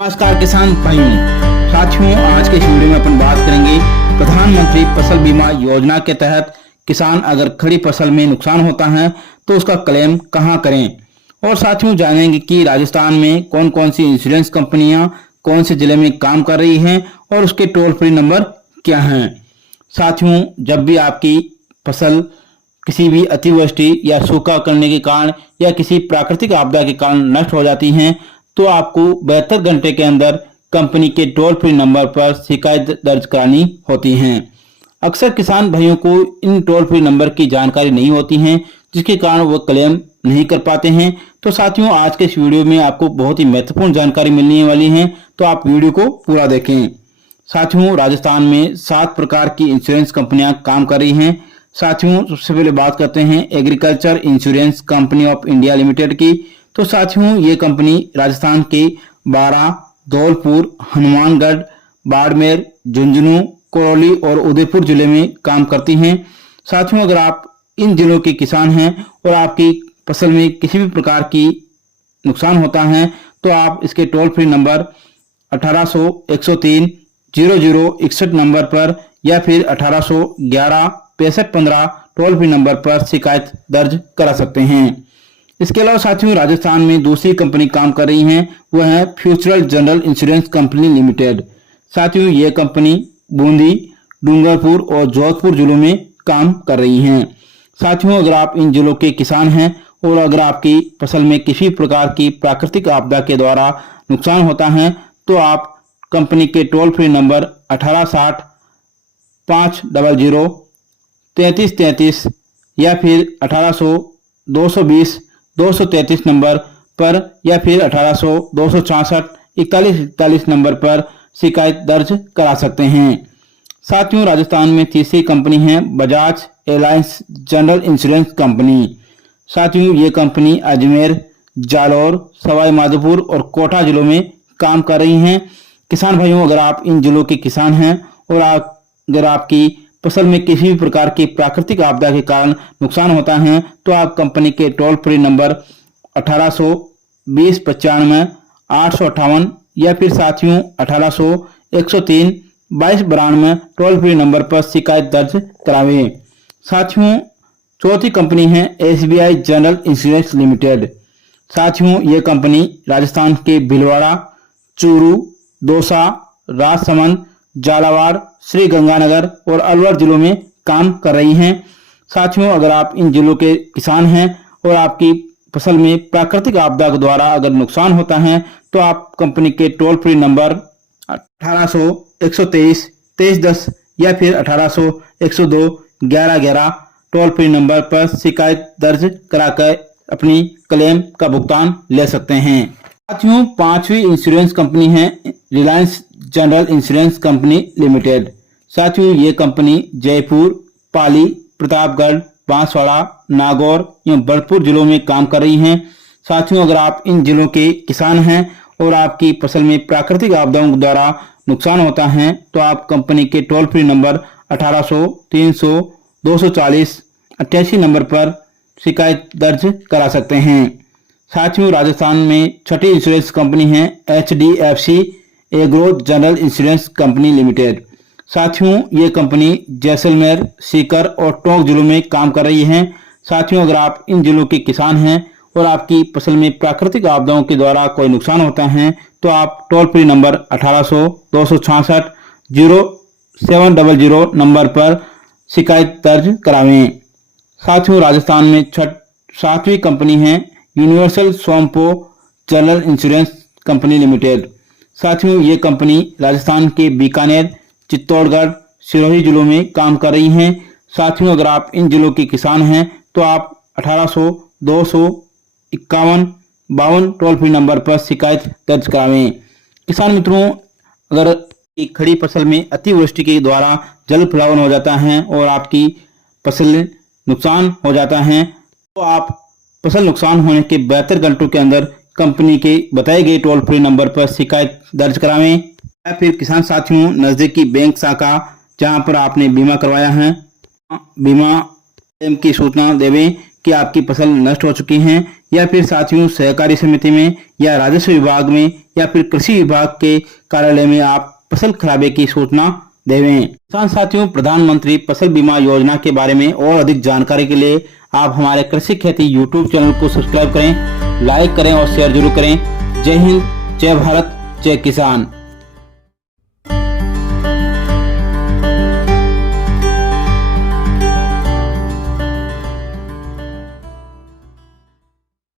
नमस्कार किसान भाइयों, साथियों, आज के इस वीडियो में अपन बात करेंगे प्रधानमंत्री फसल बीमा योजना के तहत किसान अगर खड़ी फसल में नुकसान होता है तो उसका क्लेम कहां करें। और साथियों जानेंगे कि राजस्थान में कौन कौन सी इंश्योरेंस कंपनियां कौन से जिले में काम कर रही हैं और उसके टोल फ्री नंबर क्या हैं। साथियों, जब भी आपकी फसल किसी भी अतिवृष्टि या सूखा करने के कारण या किसी प्राकृतिक आपदा के कारण नष्ट हो जाती हैं तो आपको 72 घंटे के अंदर कंपनी के टोल फ्री नंबर पर शिकायत दर्ज करानी होती है। अक्सर किसान भाइयों को इन टोल फ्री नंबर की जानकारी नहीं होती है, जिसके कारण वो क्लेम नहीं कर पाते हैं। तो साथियों, आज के इस वीडियो में आपको बहुत ही महत्वपूर्ण जानकारी मिलने वाली है, तो आप वीडियो को पूरा देखें। साथियों, राजस्थान में 7 प्रकार की इंश्योरेंस कंपनियां काम कर रही हैं। साथियों, सबसे पहले बात करते हैं agriculture insurance company of India limited की। तो साथियों, ये कंपनी राजस्थान के बारां, धौलपुर, हनुमानगढ़, बाड़मेर, झुंझुनू, करौली और उदयपुर जिले में काम करती हैं। साथियों, अगर आप इन जिलों के किसान हैं और आपकी फसल में किसी भी प्रकार की नुकसान होता है तो आप इसके टोल फ्री नंबर 1800 103 0061 नंबर पर या फिर 1811 6515 टोल फ्री नंबर पर शिकायत दर्ज करा सकते हैं। इसके अलावा साथियों, राजस्थान में दूसरी कंपनी काम कर रही हैं, वह है फ्यूचरल जनरल इंश्योरेंस कंपनी लिमिटेड। साथियों, यह कंपनी बूंदी, डूंगरपुर और जोधपुर जिलों में काम कर रही हैं। साथियों, अगर आप इन जिलों के किसान हैं और अगर आपकी फसल में किसी प्रकार की प्राकृतिक आपदा के द्वारा नुकसान होता है तो आप कंपनी के टोल फ्री नंबर 1860 500 3333 या फिर 1800 220 233 नंबर पर या फिर 1800 266 4141 नंबर पर शिकायत दर्ज करा सकते हैं। साथियों, राजस्थान में तीसरी कंपनी है Bajaj Allianz general insurance company. साथियों, ये कंपनी अजमेर, जालौर, सवाई माधोपुर और कोटा जिलों में काम कर रही हैं। किसान भाइयों, अगर आप इन जिलों के किसान हैं और अगर आपकी फसल में किसी भी प्रकार की प्राकृतिक आपदा के कारण नुकसान होता है तो आप कंपनी के टोल फ्री नंबर 1800 20 95 858 या फिर साथियों 1800 103 22 92 टोल फ्री नंबर पर शिकायत दर्ज करावें। साथियों, चौथी कंपनी है SBI जनरल इंश्योरेंस लिमिटेड। साथियों, यह कंपनी राजस्थान के भीलवाड़ा, चूरू, दौसा, राजसमंद, झालावाड़, श्री गंगानगर और अलवर जिलों में काम कर रही हैं। साथियों, अगर आप इन जिलों के किसान हैं और आपकी फसल में प्राकृतिक आपदा के द्वारा अगर नुकसान होता है तो आप कंपनी के टोल फ्री नंबर 1800 123 2310 या फिर 1800 102 1111 टोल फ्री नंबर पर शिकायत दर्ज कराकर अपनी क्लेम का भुगतान ले सकते हैं। साथियों, पांचवी इंश्योरेंस कंपनी है Reliance general insurance company limited. साथियों, ये कंपनी जयपुर, पाली, प्रतापगढ़, बांसवाड़ा, नागौर एवं भरतपुर जिलों में काम कर रही हैं। साथियों, अगर आप इन जिलों के किसान हैं और आपकी फसल में प्राकृतिक आपदाओं के द्वारा नुकसान होता है तो आप कंपनी के टोल फ्री नंबर 1800 300 240 88 नंबर पर शिकायत दर्ज करा सकते हैं। साथियों, राजस्थान में छठी इंश्योरेंस कंपनी है HDFC agro general insurance company limited. साथियों, ये कंपनी जैसलमेर, सीकर और टोंक जिलों में काम कर रही है। साथियों, अगर आप इन जिलों के किसान हैं और आपकी फसल में प्राकृतिक आपदाओं के द्वारा कोई नुकसान होता है तो आप टोल फ्री नंबर 1800 266 0700 नंबर पर शिकायत दर्ज करावें। साथियों, राजस्थान में सातवीं कंपनी है universal Sompo general insurance company limited. साथियों, ये कंपनी राजस्थान के बीकानेर, चित्तौड़गढ़, सिरोही जिलों में काम कर रही हैं। साथियों, अगर आप इन जिलों के किसान हैं तो आप 1800 200 51 52 टोल फ्री नंबर पर शिकायत दर्ज करावें। किसान मित्रों, अगर एक खड़ी फसल में अतिवृष्टि के द्वारा जल प्लावन हो जाता है और आपकी फसल नुकसान हो जाता है तो आप फसल नुकसान होने के 72 घंटों के अंदर कंपनी के बताए गए टोल फ्री नंबर पर शिकायत दर्ज करावें या फिर किसान साथियों नजदीकी बैंक शाखा जहां पर आपने बीमा करवाया है बीमा क्लेम की सूचना देवें कि आपकी फसल नष्ट हो चुकी है या फिर साथियों सहकारी समिति में या राजस्व विभाग में या फिर कृषि विभाग के कार्यालय में आप फसल खराबे की सूचना देवें। किसान साथियों, प्रधानमंत्री फसल बीमा योजना के बारे में और अधिक जानकारी के लिए आप हमारे कृषि खेती यूट्यूब चैनल को सब्सक्राइब करें, लाइक करें और शेयर जरूर करें। जय हिंद, जय भारत, जय किसान।